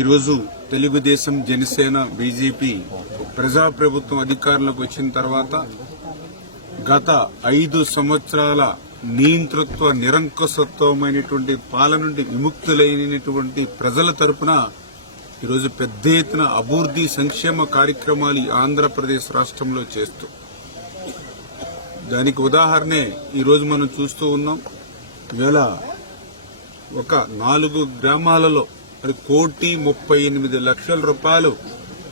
ఈరోజు తెలుగుదేశం, జనసేన, బీజేపీ ప్రజాప్రభుత్వం అధికారంలోకి వచ్చిన తర్వాత గత 5 సంవత్సరాల నియంతృత్వ నిరంకుశత్వమైనటువంటి పాలన నుండి విముక్తులైనటువంటి ప్రజల తరపున ఈరోజు పెద్ద ఎత్తున అభివృద్ధి సంక్షేమ కార్యక్రమాలు ఆంధ్రప్రదేశ్ రాష్ట్రంలో చేస్తూ దానికి ఉదాహరణే ఈరోజు మనం చూస్తూ ఉన్నాం. ఇవాళ ఒక 4 గ్రామాలలో 1,38,00,000 రూపాయలు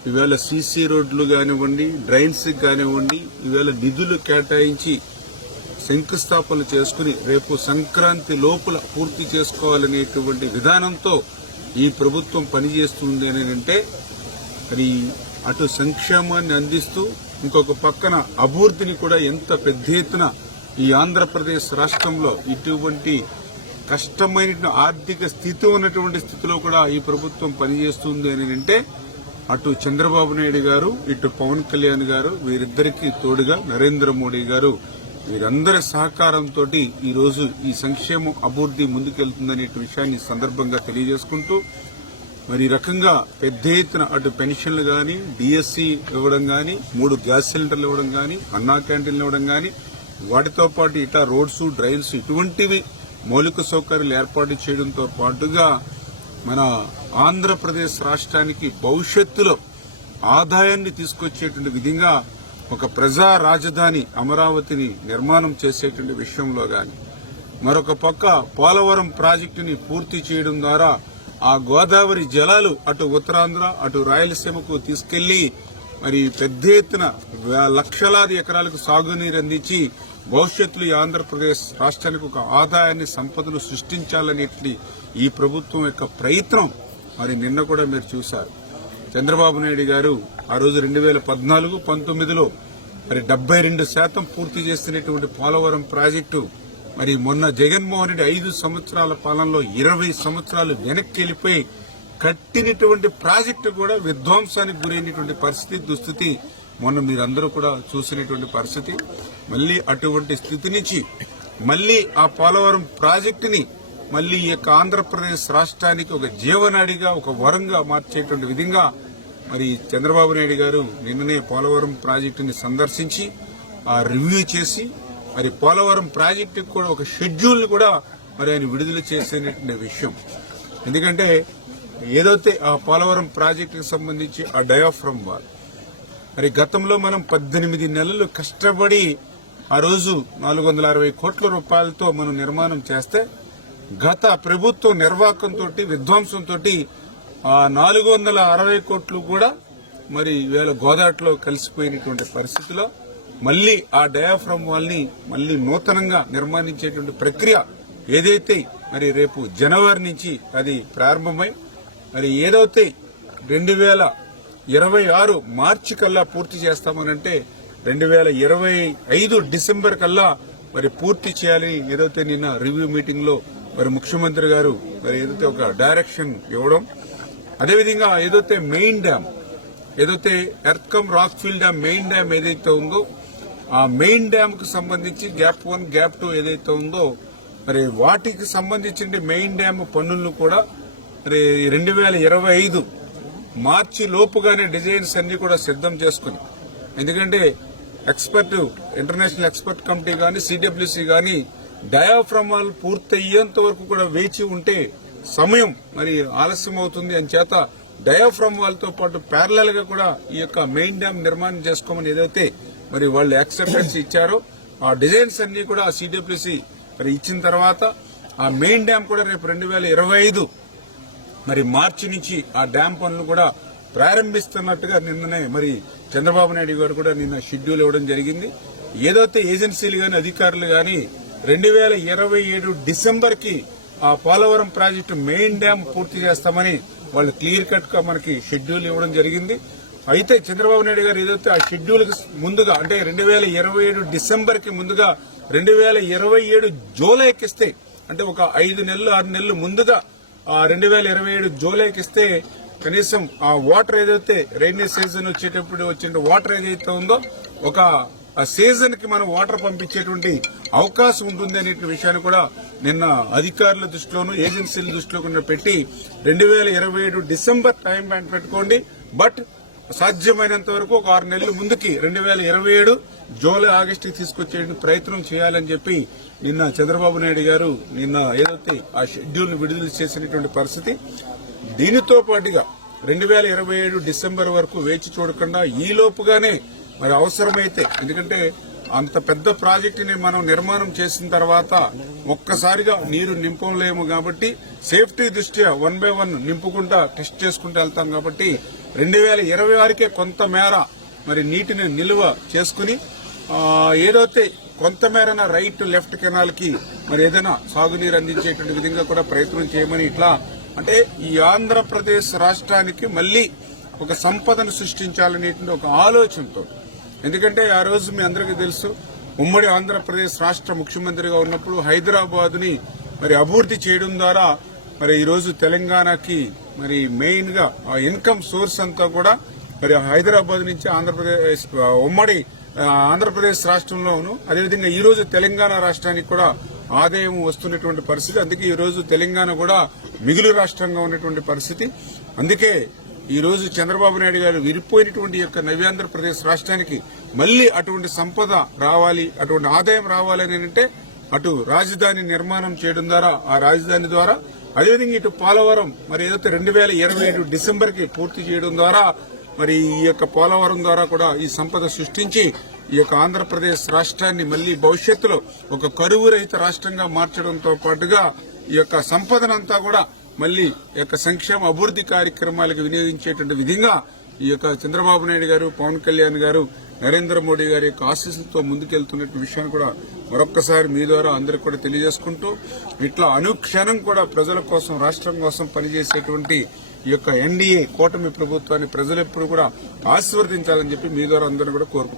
ఈవేళ సీసీ రోడ్లు కానివ్వండి, డ్రైన్స్ కానివ్వండి, ఈవేళ నిధులు కేటాయించి శంకుస్థాపనలు చేసుకుని రేపు సంక్రాంతి లోపల పూర్తి చేసుకోవాలనేటువంటి విధానంతో ఈ ప్రభుత్వం పనిచేస్తుంది అని అంటే మరి అటు సంక్షేమాన్ని అందిస్తూ ఇంకొక పక్కన అభివృద్ధిని కూడా ఎంత పెద్ద ఎత్తున ఈ ఆంధ్రప్రదేశ్ రాష్ట్రంలో ఇటువంటి కష్టమైన ఆర్థిక స్థితి ఉన్నటువంటి స్థితిలో కూడా ఈ ప్రభుత్వం పనిచేస్తుంది అని అంటే అటు చంద్రబాబు నాయుడు గారు, ఇటు పవన్ కళ్యాణ్ గారు, వీరిద్దరికీ తోడుగా నరేంద్ర మోడీ గారు వీరందరి సహకారంతో ఈ రోజు ఈ సంక్షేమం అభివృద్ధి ముందుకెళ్తుందనే విషయాన్ని సందర్భంగా తెలియజేసుకుంటూ మరి రకంగా పెద్ద ఎత్తున అటు పెన్షన్లు గాని, డిఎస్సీ ఇవ్వడం గాని, 3 గ్యాస్ సిలిండర్లు ఇవ్వడం గాని, అన్నా క్యాంటీన్లు ఇవ్వడం గాని, వాటితో పాటు ఇట్లా రోడ్స్, డ్రైన్స్ ఇటువంటివి మౌలిక సౌకర్యాలు ఏర్పాటు చేయడంతో పాటుగా మన ఆంధ్రప్రదేశ్ రాష్ట్రానికి భవిష్యత్తులో ఆదాయాన్ని తీసుకొచ్చేటువంటి విధంగా ఒక ప్రజా రాజధాని అమరావతిని నిర్మాణం చేసేటువంటి విషయంలో గాని, మరొక పక్క పోలవరం ప్రాజెక్టుని పూర్తి చేయడం ద్వారా ఆ గోదావరి జలాలు అటు ఉత్తరాంధ్ర, అటు రాయలసీమకు తీసుకెళ్లి మరి పెద్ద ఎత్తున లక్షలాది ఎకరాలకు సాగునీరు అందించి భవిష్యత్తులో ఈ ఆంధ్రప్రదేశ్ రాష్ట్రానికి ఒక ఆదాయాన్ని, సంపదను సృష్టించాలనేటువంటి ఈ ప్రభుత్వం యొక్క ప్రయత్నం మరి నిన్న కూడా మీరు చూశారు. చంద్రబాబు నాయుడు గారు ఆ రోజు 2014-19లో మరి 72% పూర్తి చేస్తున్నటువంటి పోలవరం ప్రాజెక్టు మరి మొన్న జగన్మోహన్ రెడ్డి 5 సంవత్సరాల పాలనలో 20 సంవత్సరాలు వెనక్కి వెళ్లిపోయి కట్టినటువంటి ప్రాజెక్టు కూడా విధ్వంసానికి గురైనటువంటి పరిస్థితి, దుస్థితి మొన్న మీరందరూ కూడా చూసినటువంటి పరిస్థితి. మళ్లీ అటువంటి స్థితి నుంచి మళ్లీ ఆ పోలవరం ప్రాజెక్టుని మళ్లీ ఈ యొక్క ఆంధ్రప్రదేశ్ రాష్ట్రానికి ఒక జీవనాడిగా, ఒక వరంగా మార్చేటువంటి విధంగా మరి చంద్రబాబు నాయుడు గారు నిన్ననే పోలవరం ప్రాజెక్టుని సందర్శించి ఆ రివ్యూ చేసి మరి పోలవరం ప్రాజెక్టుకు కూడా ఒక షెడ్యూల్ ని కూడా మరి ఆయన విడుదల చేసేటువంటి విషయం. ఎందుకంటే ఏదైతే ఆ పోలవరం ప్రాజెక్టుకు సంబంధించి ఆ డయాఫ్రమ్ వాల్ మరి గతంలో మనం 18 నెలలు కష్టపడి ఆ రోజు 460 కోట్ల రూపాయలతో మనం నిర్మాణం చేస్తే గత ప్రభుత్వ నిర్వాహకంతో, విధ్వంసంతో ఆ 460 కోట్లు కూడా మరి వేళ గోదాట్లో కలిసిపోయినటువంటి పరిస్థితిలో మళ్లీ ఆ డయాఫ్రమ్ వాల్ ని మళ్లీ నూతనంగా నిర్మాణించేటువంటి ప్రక్రియ ఏదైతే మరి రేపు జనవరి నుంచి అది ప్రారంభమై మరి ఏదైతే 2026 మార్చి కల్లా పూర్తి చేస్తామనంటే 2025 డిసెంబర్ కల్లా మరి పూర్తి చేయాలని ఏదైతే నిన్న రివ్యూ మీటింగ్ లో మరి ముఖ్యమంత్రి గారు మరి ఏదైతే ఒక డైరెక్షన్ ఇవ్వడం, అదేవిధంగా ఏదైతే మెయిన్ డ్యామ్, ఏదైతే ఎర్త్కమ్ రాక్ఫీల్డ్ డ్యామ్ మెయిన్ డ్యామ్ ఏదైతే ఉందో ఆ మెయిన్ డ్యామ్ కు సంబంధించి గ్యాప్ 1, గ్యాప్ 2 ఏదైతే ఉందో మరి వాటికి సంబంధించిన మెయిన్ డ్యామ్ పనులను కూడా మరి 2025 మార్చి లోపుగానే డిజైన్స్ అన్ని కూడా సిద్దం చేసుకుని, ఎందుకంటే ఇంటర్నేషనల్ ఎక్స్పర్ట్ కమిటీ గాని, సిడబ్ల్యూసీ గాని డయాఫ్రమ్ వాల్ పూర్తయ్యేంత వరకు కూడా వేచి ఉంటే సమయం మరి ఆలస్యం అవుతుంది అని చేత డయాఫ్రమ్ వాల్ తో పాటు ప్యారలల్ గా కూడా ఈ యొక్క మెయిన్ డ్యామ్ నిర్మాణం చేసుకోమని ఏదైతే మరి వాళ్ళు యాక్సెప్టెన్స్ ఇచ్చారో ఆ డిజైన్స్ అన్ని కూడా సిడబ్ల్యూసీ మరి ఇచ్చిన తర్వాత ఆ మెయిన్ డ్యామ్ కూడా రేపు 2025 మరి మార్చి నుంచి ఆ డ్యామ్ పనులు కూడా ప్రారంభిస్తున్నట్టుగా నిన్ననే మరి చంద్రబాబు నాయుడు గారు కూడా నిన్న షెడ్యూల్ ఇవ్వడం జరిగింది. ఏదైతే ఏజెన్సీలు గాని, అధికారులు గాని 2027 డిసెంబర్ కి ఆ పోలవరం ప్రాజెక్టు మెయిన్ డ్యామ్ పూర్తి చేస్తామని వాళ్ళు క్లియర్ కట్ గా మనకి షెడ్యూల్ ఇవ్వడం జరిగింది. అయితే చంద్రబాబు నాయుడు గారు ఏదైతే ఆ షెడ్యూల్ కి ముందుగా అంటే 2027 డిసెంబర్ కి ముందుగా 2027 జూలైకి ఇస్తే, అంటే ఒక 5 నెలలు 6 నెలలు ముందుగా 2027 జూలైకి ఇస్తే కనీసం ఆ వాటర్ ఏదైతే రైనీ సీజన్ వచ్చేటప్పుడు వచ్చిన వాటర్ ఏదైతే ఉందో ఒక ఆ సీజన్ కి మనం వాటర్ పంపించేటువంటి అవకాశం ఉంటుంది అనే విషయాన్ని కూడా నిన్న అధికారుల దృష్టిలోనూ ఏజెన్సీల దృష్టిలో కూడా పెట్టి 2027 డిసెంబర్ టైం బ్యాండ్ పెట్టుకోండి. బట్ సాధ్యమైనంత వరకు ఒక 6 నెలల ముందుకి 2027 జూలై ఆగస్టుకి తీసుకొచ్చే ప్రయత్నం చేయాలని చెప్పి నిన్న చంద్రబాబు నాయుడు గారు నిన్న ఏదైతే ఆ షెడ్యూల్ విడుదల చేసినటువంటి పరిస్థితి. దీనితో పాటుగా 2027 డిసెంబర్ వరకు వేచి చూడకుండా ఈ లోపుగానే మరి అవసరమైతే, ఎందుకంటే అంత పెద్ద ప్రాజెక్టుని మనం నిర్మాణం చేసిన తర్వాత ఒక్కసారిగా నీరు నింపలేము కాబట్టి సేఫ్టీ దృష్ట్యా 1 by 1 నింపుకుంటా టెస్ట్ చేసుకుంటూ వెళ్తాం కాబట్టి 2026కే కొంతమేర మరి నీటిని నిల్వ చేసుకుని ఏదైతే కొంతమేరన రైట్ లెఫ్ట్ కెనాల్ కి మరి ఏదైనా సాగునీరు అందించేటువంటి విధంగా కూడా ప్రయత్నం చేయమని ఇట్లా అంటే ఈ ఆంధ్రప్రదేశ్ రాష్ట్రానికి మళ్లీ ఒక సంపదను సృష్టించాలనేటువంటి ఒక ఆలోచనతో. ఎందుకంటే ఆ రోజు మీ అందరికీ తెలుసు, ఉమ్మడి ఆంధ్రప్రదేశ్ రాష్ట్ర ముఖ్యమంత్రిగా ఉన్నప్పుడు హైదరాబాద్ ని మరి అభివృద్ది చేయడం ద్వారా మరి ఈ రోజు తెలంగాణకి మరి మెయిన్ గా ఆ ఇన్కమ్ సోర్స్ అంతా కూడా మరి హైదరాబాద్ నుంచి ఆంధ్రప్రదేశ్ ఉమ్మడి ఆంధ్రప్రదేశ్ రాష్ట్రంలోను, అదేవిధంగా ఈ రోజు తెలంగాణ రాష్ట్రానికి కూడా ఆదాయం వస్తున్నటువంటి పరిస్థితి. అందుకే ఈ రోజు తెలంగాణ కూడా మిగులు రాష్ట్రంగా ఉన్నటువంటి పరిస్థితి. అందుకే ఈ రోజు చంద్రబాబు నాయుడు గారు విరిపోయినటువంటి యొక్క నవ్యాంధ్రప్రదేశ్ రాష్ట్రానికి మళ్లీ అటువంటి సంపద రావాలి, అటువంటి ఆదాయం రావాలని అంటే అటు రాజధాని నిర్మాణం చేయడం ద్వారా, ఆ రాజధాని ద్వారా, అదేవిధంగా ఇటు పోలవరం మరి ఏదైతే 2027 డిసెంబర్ కి పూర్తి చేయడం ద్వారా మరి ఈ యొక్క పోలవరం ద్వారా కూడా ఈ సంపద సృష్టించి ఈ యొక్క ఆంధ్రప్రదేశ్ రాష్ట్రాన్ని మళ్లీ భవిష్యత్తులో ఒక కరువు రహిత రాష్ట్రంగా మార్చడంతో పాటుగా ఈ యొక్క సంపదనంతా కూడా మళ్లీ ఈ యొక్క సంక్షేమ అభివృద్ది కార్యక్రమాలకు వినియోగించేటువంటి విధంగా ఈ యొక్క చంద్రబాబు నాయుడు గారు, పవన్ కళ్యాణ్ గారు, నరేంద్ర మోడీ గారి యొక్క ఆశీస్సులతో ముందుకెళ్తున్న విషయాన్ని కూడా మరొక్కసారి మీ ద్వారా అందరికీ కూడా తెలియజేసుకుంటూ ఇట్లా అనుక్షణం కూడా ప్రజల కోసం, రాష్ట్రం కోసం పనిచేసేటువంటి ఈ యొక్క ఎన్డీఏ కూటమి ప్రభుత్వాన్ని ప్రజలెప్పుడు కూడా ఆశీర్వదించాలని చెప్పి మీ ద్వారా అందరినీ కూడా కోరుకుంటున్నారు.